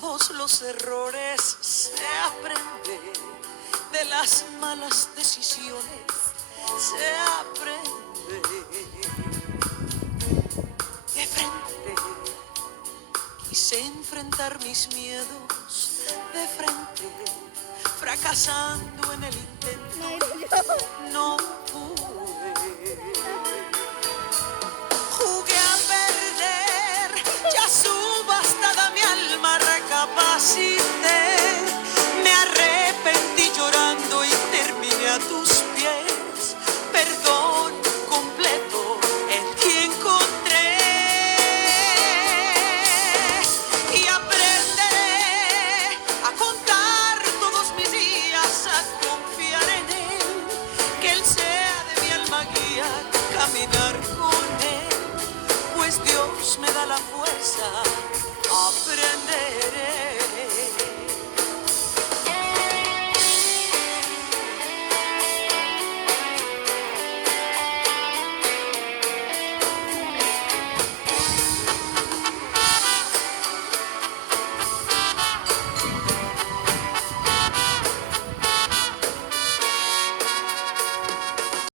todos los errores se aprende, de las malas decisiones se aprende. De frente quise enfrentar mis miedos, de frente, fracasando en el intento. No